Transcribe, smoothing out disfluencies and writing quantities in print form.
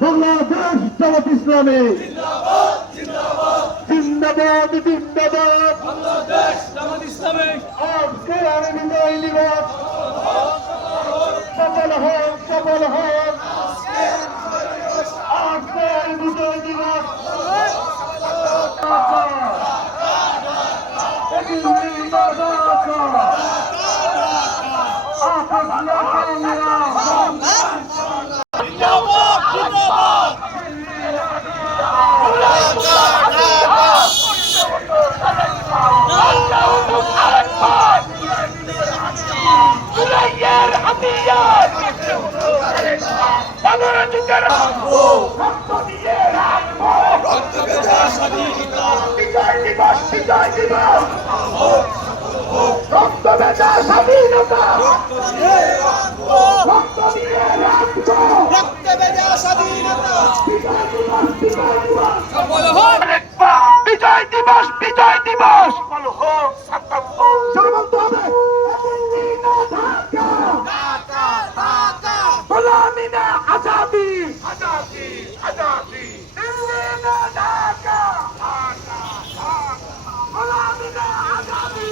বাংলাদেশ জামাত ইসলামী জিন্দাবাদ জিন্দাবাদ। বাংলাদেশ জামাত ইসলামী আজকের বিজয় দিবস সফল হোক সফল হোক। আজকের বিজয় দিবস বিজয় দিবস বিজয় দিবস সফল হোক। গোলামি না আজাদি আজাদি আজাদি। দিল্লি না ঢাকা ঢাকা ঢাকা। গোলামি না আজাদি।